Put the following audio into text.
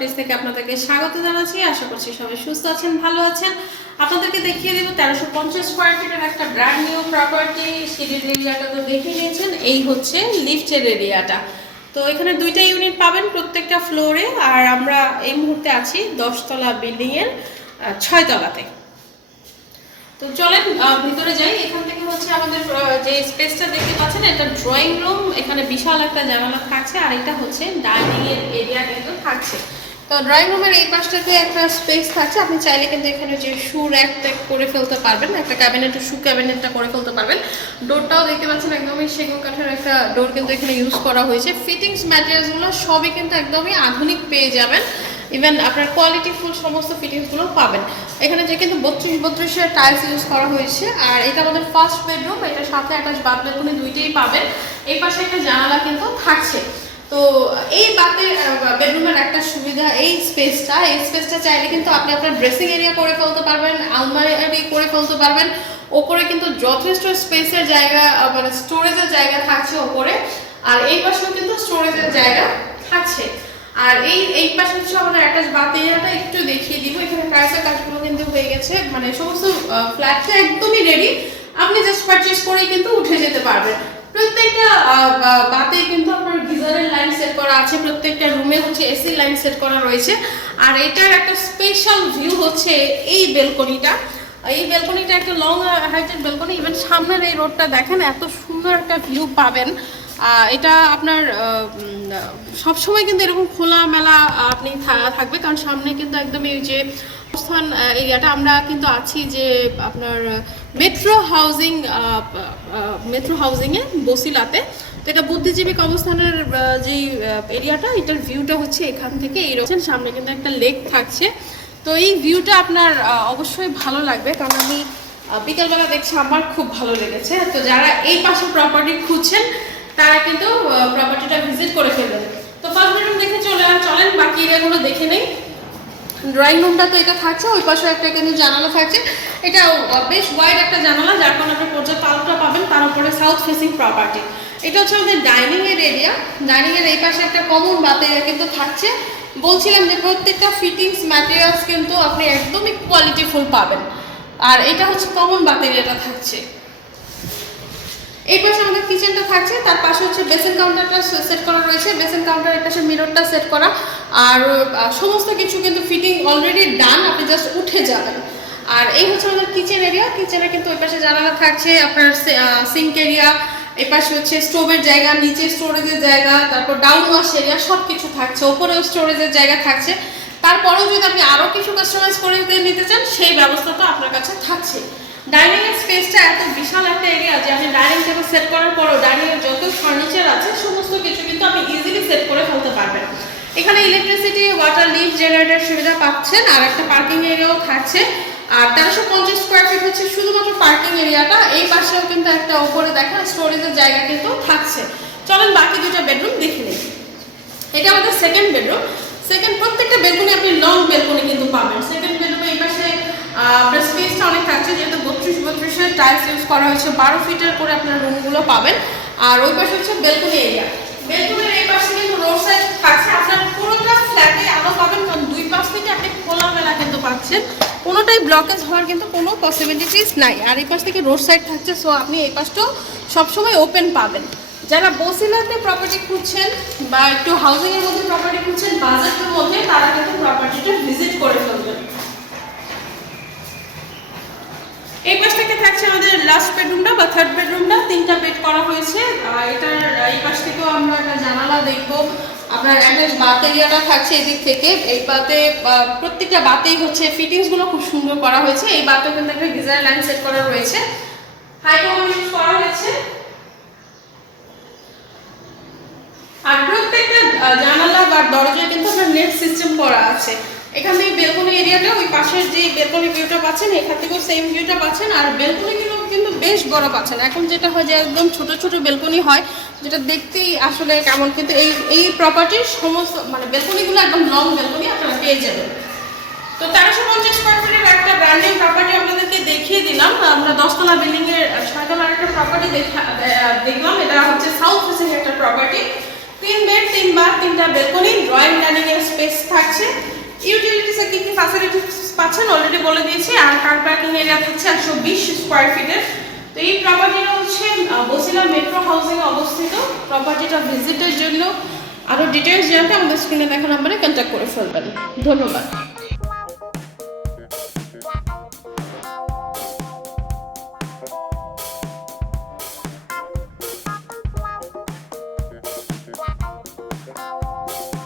Properties থেকে আপনাদেরকে স্বাগত জানাচ্ছি। আশা করছি সবাই সুস্থ আছেন, ভালো আছেন। আপনাদেরকে দেখিয়ে দেব 1350 স্কয়ার ফিটের একটা ব্র্যান্ড নিউ প্রপার্টি। সিঁড়ির এরিয়াটা তো দেখে নিয়েছেন, এই হচ্ছে লিফটের এরিয়াটা। তো এখানে দুইটা ইউনিট পাবেন প্রত্যেকটা ফ্লোরে, আর আমরা এই মুহূর্তে আছি 10 তলা বিল্ডিং এর 6 তলাতে। তো চলেন ভিতরে যাই। এখান থেকে হচ্ছে আমাদের যে স্পেসটা দেখতে পাচ্ছেন, এটা ড্রয়িং রুম। এখানে বিশাল একটা জানালা থাকছে, আর এটা হচ্ছে ডাইনিং এর এরিয়া কিন্তু থাকছে। তো ড্রয়িং রুমের এই পাশটাতে একটা স্পেস থাকছে, আপনি চাইলে কিন্তু এখানে যে শু র্যাক করে ফেলতে পারবেন, একটা ক্যাবিনেট, শু ক্যাবিনেটটা করে ফেলতে পারবেন। ডোরটাও দেখতে পাচ্ছেন একদমই সেগুন কাঠের একটা ডোর কিন্তু এখানে ইউজ করা হয়েছে। ফিটিংস ম্যাটেরিয়ালসগুলো সবই কিন্তু একদমই আধুনিক পেয়ে যাবেন। ইভেন আপনার কোয়ালিটিফুল সমস্ত ফিটিংসগুলো পাবেন এখানে, যে কিন্তু 32-32 টাইলস ইউজ করা হয়েছে। আর এটা আমাদের ফার্স্ট বেডরুম, এটার সাথে অ্যাটাচ বাথ বেডরুম দুইটাই পাবেন। এই পাশে একটা জানালা কিন্তু থাকছে। তো এই বেডরুমের একটা সুবিধা, এই স্পেসটা চাইলে কিন্তু আপনি আপনার ড্রেসিং এরিয়া করে ফেলতে পারবেন, আলমারি করে ফেলতে পারবেন। ওপরে কিন্তু যথেষ্ট স্পেসের জায়গা, মানে স্টোরেজের জায়গা থাকছে ওপরে। আর এই পাশেও কিন্তু স্টোরেজের জায়গা থাকছে। আর এই পাশে হচ্ছে আমাদের অ্যাটাচ বাথ এরিয়াটা একটু দেখিয়ে দিব। এখানে টাইলসের কাজগুলো কিন্তু হয়ে গেছে, মানে সমস্ত ফ্ল্যাটটা একদমই রেডি। আপনি জাস্ট পারচেজ করেই কিন্তু উঠে যেতে পারবেন। প্রত্যেকটা বাথেই কিন্তু আপনার গিজারের লাইন সেট করা আছে, প্রত্যেকটা রুমে হচ্ছে এসি লাইন সেট করা রয়েছে। আর এটার একটা স্পেশাল ভিউ হচ্ছে এই বেলকনিটা। একটা লং হাইটেড বেলকনি। ইভেন সামনের এই রোডটা দেখেন, এত সুন্দর একটা ভিউ পাবেন। এটা আপনার সবসময় কিন্তু এরকম খোলামেলা আপনি থাকবে, কারণ সামনে কিন্তু একদমই যে অবস্থান এরিয়াটা, আমরা কিন্তু আছি যে আপনার মেট্রো হাউজিংয়ে বসিলাতে। তো এটা বুদ্ধিজীবী কবরস্থানের যে এরিয়াটা, এটার ভিউটা হচ্ছে এখান থেকে এই রয়েছেন। সামনে কিন্তু একটা লেক থাকছে। তো এই ভিউটা আপনার অবশ্যই ভালো লাগবে, কারণ আমি বিকেলবেলা দেখছি, আমার খুব ভালো লেগেছে। তো যারা এই পাশে প্রপার্টি খুঁজছেন তারা কিন্তু প্রপার্টিটা ভিজিট করে ফেলবেন। তো ফার্স্ট বেডরুম দেখে চলেন বাকি এরিয়াগুলো দেখে নেই। ড্রয়িং রুমটা তো এটা থাকছে, ওই পাশে একটা কিন্তু জানালা থাকছে। এটা বেশ ওয়াইড একটা জানালা, যার কারণে আপনি পর্যাপ্ত আলোটা পাবেন। তার উপরে সাউথ ফেসিং প্রপার্টি। এটা হচ্ছে আমাদের ডাইনিং এর এরিয়া। ডাইনিং এর এই পাশে একটা কমন বাথ এরিয়া কিন্তু থাকছে। বলছিলাম যে প্রত্যেকটা ফিটিংস ম্যাটেরিয়ালস কিন্তু আপনি একদমই কোয়ালিটিফুল পাবেন। আর এটা হচ্ছে কমন বাথ এরিয়াটা থাকছে। এই পাশে আমাদের কিচেনটা থাকছে, তার পাশে হচ্ছে বেসিন কাউন্টারটা সেট করা রয়েছে। বেসিন কাউন্টারের পাশে মিররটা সেট করা। আর সমস্ত কিছু কিন্তু ফিটিং অলরেডি ডান, আপনি জাস্ট উঠে যাবেন। আর এই হচ্ছে আমাদের কিচেন এরিয়া। কিচেনে কিন্তু ওই পাশে জানালা থাকছে, আপনার সিঙ্ক এরিয়া, এই পাশে হচ্ছে স্টোভের জায়গা, নিচে স্টোরেজের জায়গা, তারপর ডাউন ওয়াশ এরিয়া, সব কিছু থাকছে। ওপরেও স্টোরেজের জায়গা থাকছে। তারপরেও যদি আপনি আরও কিছু কাস্টমাইজ করে নিতে চান, সেই ব্যবস্থা তো আপনার কাছে থাকছে। ডাইনিং এর স্পেসটা এত বিশাল একটা এরিয়া যে আপনি ডাইনিং টেবিল সেট করার পরও ডাইনিং এর যত ফার্নিচার আছে সমস্ত কিছু কিন্তু আপনি ইজিলি সেট করে ফেলতে পারবেন। এখানে ইলেকট্রিসিটি, ওয়াটার, লিফট, জেনারেটর সুবিধা পাচ্ছেন। আর একটা পার্কিং এরিয়াও থাকছে। আর 1350 স্কয়ার ফিট হচ্ছে শুধুমাত্র পার্কিং এরিয়াটা। এই পাশেও কিন্তু একটা উপরে দেখেন স্টোরেজের জায়গা কিন্তু থাকছে। চলেন বাকি দুটো বেডরুম দেখে নিই। এটা আমাদের সেকেন্ড বেডরুম। প্রত্যেকটা বেলকনি আপনি লং বেলকনি কিন্তু পাবেন। সেকেন্ড বেডরুমে এই পাশে আপনার স্পেসটা অনেক থাকছে, যেহেতু 32-32 টাইলস ইউজ করা হয়েছে। 12 ফিটের করে আপনার রুমগুলো পাবেন। আর ওই পাশে হচ্ছে বেলকনি এরিয়া। বেলকনির এই পাশে কিন্তু রোড সাইড থাকছে। আপনার পুরোটা ফ্ল্যাটে আলো পাবেন, কারণ দুই পাশ থেকে আপনি খোলামেলা কিন্তু পাচ্ছেন। কোনোটাই ব্লকেজ হওয়ার কিন্তু কোনো পসিবিলিটিস নাই। আর এই পাশ থেকে রোড সাইড থাকছে, সো আপনি এই পাশটাও সবসময় ওপেন পাবেন। যারা বসিলাতে প্রপার্টি খুঁজছেন বা একটু হাউজিংয়ের মধ্যে প্রপার্টি খুঁজছেন বাজেটের মধ্যে, তারা কিন্তু প্রপার্টিটা ভিজিট করে ফেলবেন। এই পাশ থেকে থাকছে আমাদের লাস্ট বেডরুমটা বা থার্ড বেডরুমটা। 3টা বেড করা হয়েছে। এটার এই পাশ থেকেও আমরা একটা জানালা দেখবো। আপনার অ্যাটাচ বাথ এরিয়াটা থাকছে এদিক থেকে। এই বাথে প্রত্যেকটা বাথেই হচ্ছে ফিটিংসগুলো খুব সুন্দর করা হয়েছে। এই বাথে কিন্তু একটা গিজার লাইন সেট করা রয়েছে, হাইকমন ইউজ করা হয়েছে। আর প্রত্যেকটা জানালা বা দরজায় কিন্তু আপনার নেট সিস্টেম করা আছে। এখান থেকে বেলকনি এরিয়াটা, ওই পাশের যে বেলকনি ভিউটা পাচ্ছেন, এখান থেকেও সেম ভিউটা পাচ্ছেন। আর বেলকনিগুলো কিন্তু বেশ বড় পাচ্ছেন। এখন যেটা হয় যে একদম ছোট ছোট বেলকনি হয়, যেটা দেখতেই আসলে কেমন, কিন্তু এই প্রপার্টির সমস্ত মানে বেলকনিগুলো একদম লং বেলকনি আপনারা পেয়ে যাবেন। তো 1350 স্কয়ার ফিটের একটা ব্র্যান্ড নিউ প্রপার্টি আপনাদেরকে দেখিয়ে দিলাম। আমরা 10 তলা বিল্ডিং এর 6 তলার একটা প্রপার্টি দেখলাম। এটা হচ্ছে সাউথ ফেসিং একটা প্রপার্টি। 3 বেড 3 বাথ 3টা বেলকনি, ড্রয়িং ডাইনিং এর স্পেস থাকছে। ইউটিলিটিসে কি কি ফ্যাসিলিটিস পাচ্ছেন অলরেডি বলে দিয়েছি। আর কার পার্কিং এরিয়া থাকছে 120 স্কয়ার ফিটের। তো এই প্রপার্টিটা হচ্ছে বসিলা মেট্রো হাউসিং এ অবস্থিত। প্রপার্টিটা ভিজিটের জন্য আরো ডিটেইলস জানতে আমাদের স্ক্রিনে দেখা নম্বরে কন্টাক্ট করে ফেলবেন। ধন্যবাদ।